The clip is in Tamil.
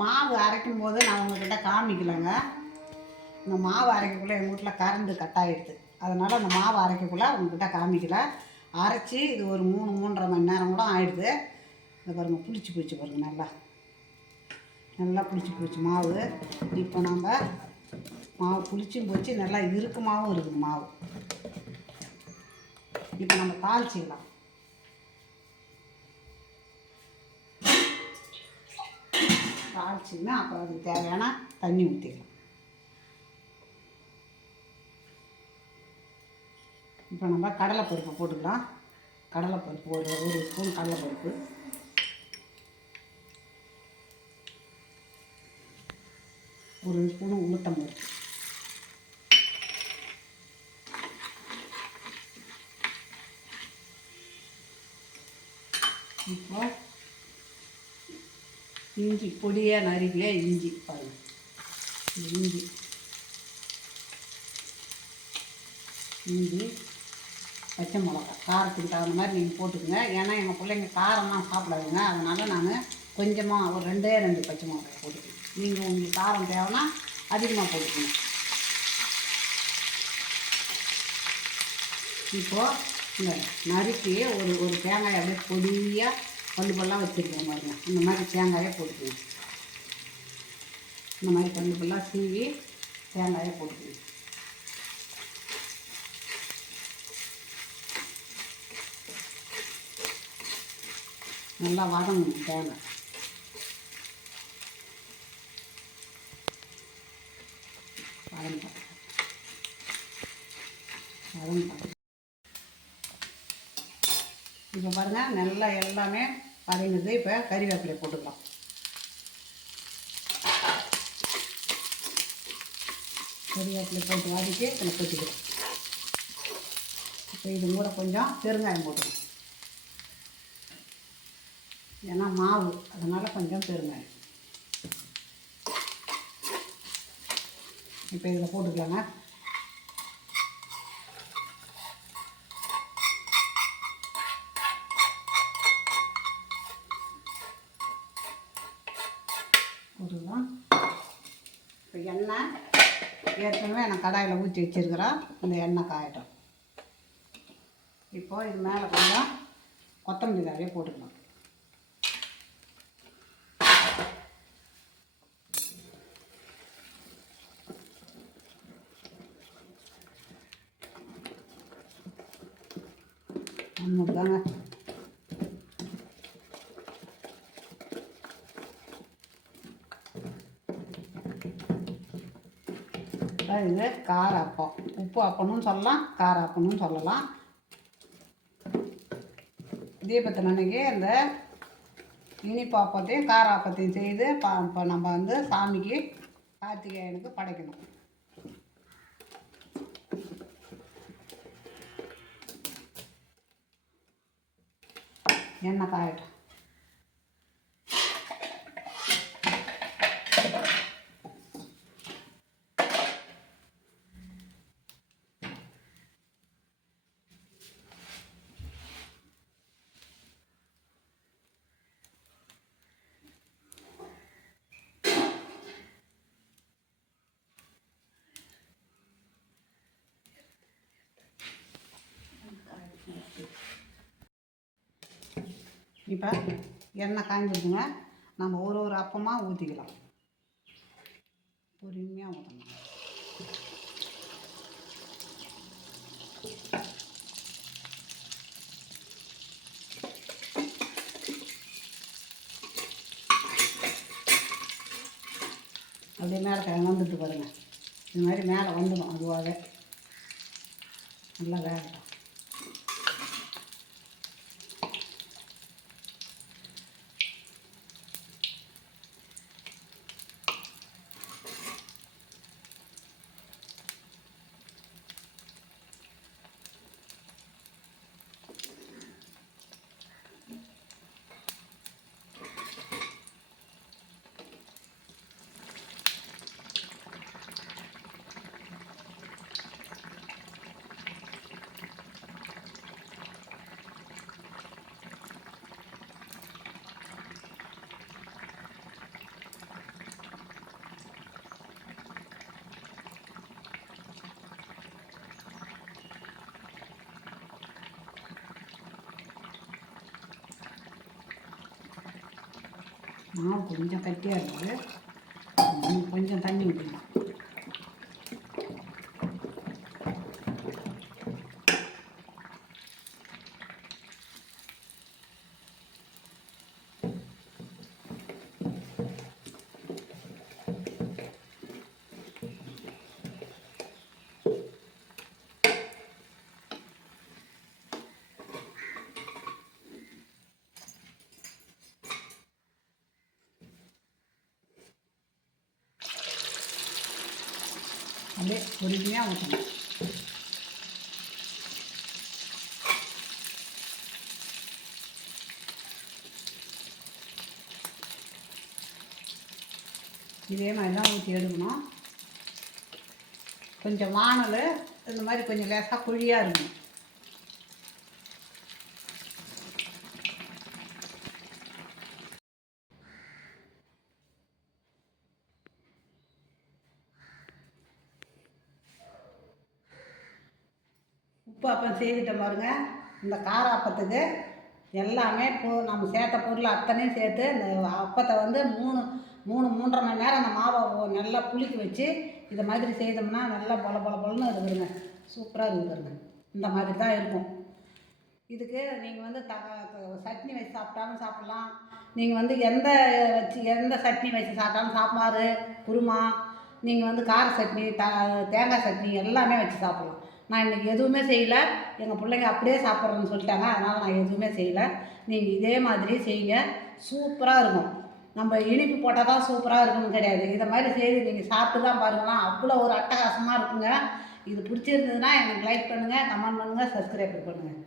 மாவு அரைக்கும் போது நான் உங்கள்கிட்ட காமிக்கலைங்க. இந்த மாவு அரைக்கக்குள்ளே எங்கள் வீட்டில் கரண்டு கட் ஆகிடுது. அதனால் அந்த மாவு அரைக்கக்குள்ளே உங்கள்கிட்ட காமிக்கல. அரைச்சி இது ஒரு 3-3.5 மணி நேரம் கூட ஆகிடுது. இந்த பாருங்கள், புளிச்சு போச்சு பாருங்கள், நல்லா புளிச்சு போச்சு மாவு. இப்போ நம்ம மாவு புளிச்சும் போச்சு, நல்லா இறுக்கமாகவும் இருக்குது மாவு. இப்போ நம்ம தாளிச்சிக்கலாம். தாளிச்சிங்கன்னா அப்புறம் அதுக்கு தேவையான தண்ணி ஊற்றிக்கலாம். இப்போ நம்ம கடலைப்பருப்பு போட்டுக்கலாம். கடலைப்பருப்பு ஒரு ஸ்பூன் கடலைப்பருப்பு, ஒரு ஸ்பூன் உளுத்தம்பருப்பு, இப்போ இஞ்சி பொடியாக நறுக்கிய இஞ்சி பாருங்கள், இஞ்சி பச்சை மிளகா காரத்துக்கு தகுந்த மாதிரி நீங்கள் போட்டுக்கோங்க. ஏன்னா எங்கள் பிள்ளைங்க காரம்லாம் சாப்பிடாதுங்க. அதனால் நான் கொஞ்சமாக ஒரு 2 பச்சை மிளகாய் போட்டுக்கணும். நீங்கள் உங்களுக்கு காரம் தேவைன்னா அதிகமாக போட்டுக்கணும். இப்போது இந்த நறுக்கி ஒரு தேங்காயை அப்படியே பொடியாக பல்லு வச்சுருக்கேன் பாருங்க. இந்த மாதிரி தேங்காயை போட்டுக்கணும். இந்த மாதிரி பல்லு சீவி தேங்காயை போட்டுக்கணும். நல்லா வதங்கணும் தேங்காய். இப்போ பாருங்கள், நல்லா எல்லாமே வதங்குது. இப்போ கறிவேப்பிலை போட்டுக்கலாம். கறிவேப்பிலை போட்டு வதக்கி இதில் கொட்டிக்கலாம். இப்போ இது கூட கொஞ்சம் பெருங்காயம் போட்டுக்கலாம். ஏன்னா மாவு, அதனால் கொஞ்சம் பெருங்காயம். இப்போ இதில் போட்டுக்கலாங்க. போட்டுக்கலாம். இப்போ எண்ணெய் ஏற்கனவே நான் கடாயில் ஊற்றி வச்சுருக்கிறேன். இந்த எண்ணெய் காயட்டும். இப்போது இது மேலே கொஞ்சம் கொத்தமல்லி தழையை போட்டுக்கலாம். தாங்க இது கார அப்பம், உப்பு அப்பம்னு சொல்லலாம், கார அப்பம்னு சொல்லலாம். தீபத்தின் அன்னைக்கு இந்த இனிப்பு அப்பத்தையும் கார அப்பத்தையும் செய்து இப்போ நம்ம வந்து சாமிக்கு கார்த்திகேயனுக்கு படைக்கணும். எண்ணெய் காயட்டும். இப்போ எண்ணெய் காய்ஞ்சிருக்குங்க. நம்ம ஒரு அப்பமாக ஊற்றிக்கலாம். பொறுமையாக ஊற்றணும். அப்படியே மேலே வந்துட்டு பாருங்க. இது மாதிரி மேலே வந்துடும். அதுவாகவே நல்லா வேகட்டும். மாவு கொஞ்சம் கட்டியாக இருக்குது, கொஞ்சம் தண்ணி ஊற்றிக்கலாம். அப்படியே பொறுமையாக ஊற்றணும். இதே மாதிரி தான் ஊற்றி எடுக்கணும். கொஞ்சம் வானல் இந்த மாதிரி கொஞ்சம் லேசாக குழியாக இருக்கும். உப்பு அப்பம் செய்துட்டேன் பாருங்கள். இந்த கார அப்பத்துக்கு எல்லாமே நம்ம சேர்த்த பொருள் அத்தனையும் சேர்த்து இந்த அப்பத்தை வந்து மூன்றரை மணி நேரம் அந்த மாவை நல்லா புளிக்க வச்சு இதை மாதிரி செய்தோம்னா நல்லா பொலன்னு இருக்குதுங்க. சூப்பராக இருக்குதுங்க. இந்த மாதிரி தான் இருக்கும். இதுக்கு நீங்கள் வந்து சட்னி வச்சு சாப்பிட்டாலும் சாப்பிட்லாம். நீங்கள் வந்து எந்த சட்னி வச்சு சாப்பிட்டாலும் சாப்பாடு, குருமா, நீங்கள் வந்து கார சட்னி, தேங்காய் சட்னி எல்லாமே வச்சு சாப்பிட்லாம். நான் இன்றைக்கி எதுவுமே செய்யலை. எங்கள் பிள்ளைங்க அப்படியே சாப்பிட்றேன்னு சொல்லிட்டாங்க, அதனால் நான் எதுவுமே செய்யலை. நீங்கள் இதே மாதிரி செய்யுங்க, சூப்பராக இருக்கும். நம்ம இனிப்பு போட்டால் தான் சூப்பராக இருக்குன்னு கிடையாது. இதை மாதிரி செய்து நீங்கள் சாப்பிட்டு தான் பாருங்களா, அவ்வளோ ஒரு அட்டகாசமாக இருக்குங்க. இது பிடிச்சிருந்ததுன்னா எனக்கு லைக் பண்ணுங்கள், கமெண்ட் பண்ணுங்கள், சப்ஸ்கிரைப் பண்ணுங்கள்.